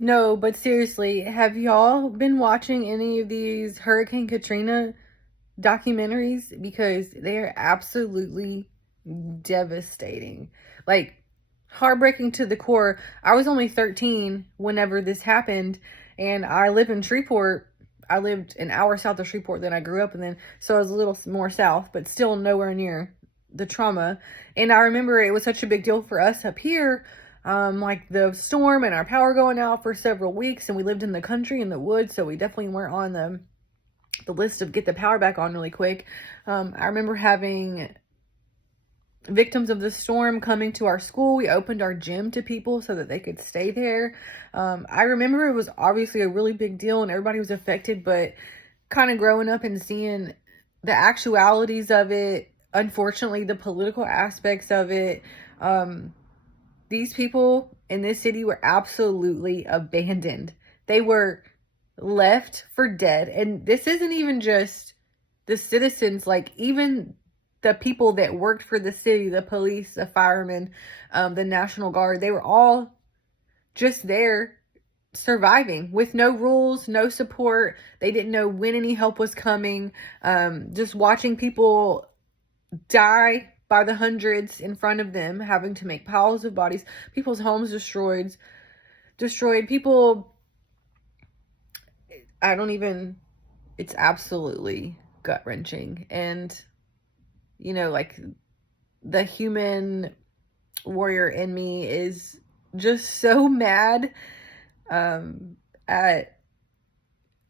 No, but seriously, have y'all been watching any of these Hurricane Katrina documentaries? Because they are absolutely devastating. Like, heartbreaking to the core. I was only 13 whenever this happened, and I live in Shreveport. I lived an hour south of Shreveport than I grew up, and then so I was a little more south, but still nowhere near the trauma. And I remember it was such a big deal for us up here, like the storm and our power going out for several weeks, and we lived in the country in the woods, so we definitely weren't on the list of get the power back on really quick. I remember having victims of the storm coming to our school. We opened our gym to people so that they could stay there. I remember it was obviously a really big deal and everybody was affected, but kind of growing up and seeing the actualities of it, unfortunately, the political aspects of it, these people in this city were absolutely abandoned. They were left for dead. And this isn't even just the citizens, like even the people that worked for the city, the police, the firemen, the National Guard, they were all just there surviving with no rules, no support. They didn't know when any help was coming. Just watching people die by the hundreds in front of them, having to make piles of bodies, people's homes destroyed, people, I don't even, it's absolutely gut wrenching. And, you know, like the human warrior in me is just so mad at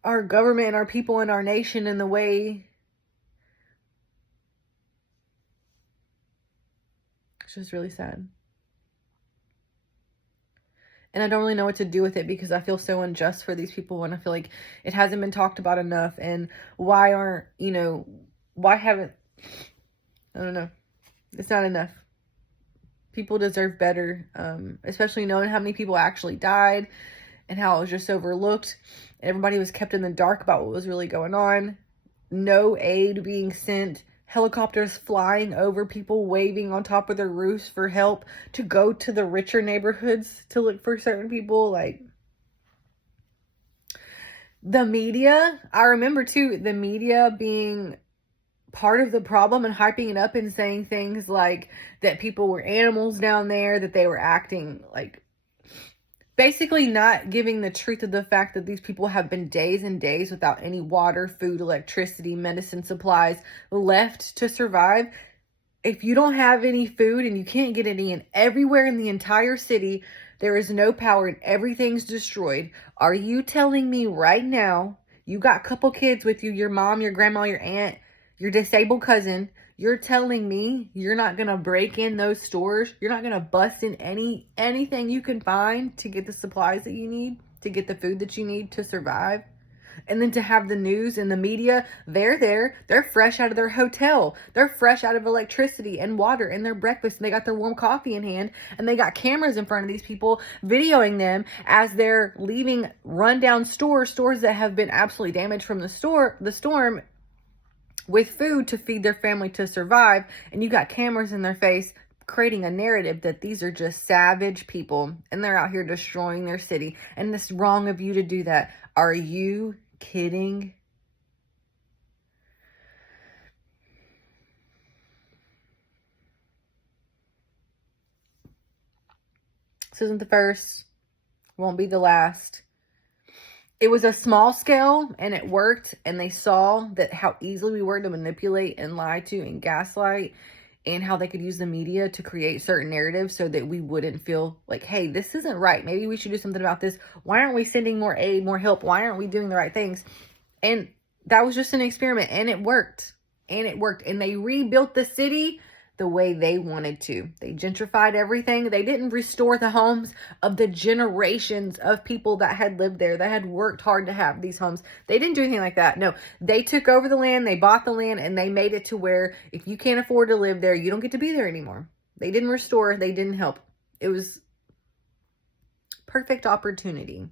our government and our people and our nation and the way it's just really sad. And I don't really know what to do with it because I feel so unjust for these people and I feel like it hasn't been talked about enough. And why aren't, why haven't, I don't know. It's not enough. People deserve better, especially knowing how many people actually died and how it was just overlooked. Everybody was kept in the dark about what was really going on. No aid being sent. Helicopters flying over people, waving on top of their roofs for help to go to the richer neighborhoods to look for certain people. Like, the media, I remember too, the media being part of the problem and hyping it up and saying things like that people were animals down there, that they were acting like, basically not giving the truth of the fact that these people have been days and days without any water, food, electricity, medicine, supplies left to survive. If you don't have any food and you can't get any, and everywhere in the entire city there is no power and everything's destroyed, are you telling me right now you got a couple kids with you, your mom, your grandma, your aunt, your disabled cousin, you're telling me you're not going to break in those stores? You're not going to bust in anything you can find to get the supplies that you need, to get the food that you need to survive? And then to have the news and the media, they're there. They're fresh out of their hotel. They're fresh out of electricity and water and their breakfast. And they got their warm coffee in hand. And they got cameras in front of these people videoing them as they're leaving rundown stores that have been absolutely damaged from the storm, with food to feed their family to survive. And you got cameras in their face creating a narrative that these are just savage people and they're out here destroying their city. And it's wrong of you to do that. Are you kidding? This isn't the first, won't be the last. It was a small scale and it worked, and they saw that how easily we were to manipulate and lie to and gaslight, and how they could use the media to create certain narratives so that we wouldn't feel like, hey, this isn't right. Maybe we should do something about this. Why aren't we sending more aid, more help? Why aren't we doing the right things? And that was just an experiment, and it worked. And they rebuilt the city the way they wanted to. They gentrified everything. They didn't restore the homes of the generations of people that had lived there, that had worked hard to have these homes. They didn't do anything like that. No, they took over the land, they bought the land, and they made it to where if you can't afford to live there, you don't get to be there anymore. They didn't restore, they didn't help. It was perfect opportunity.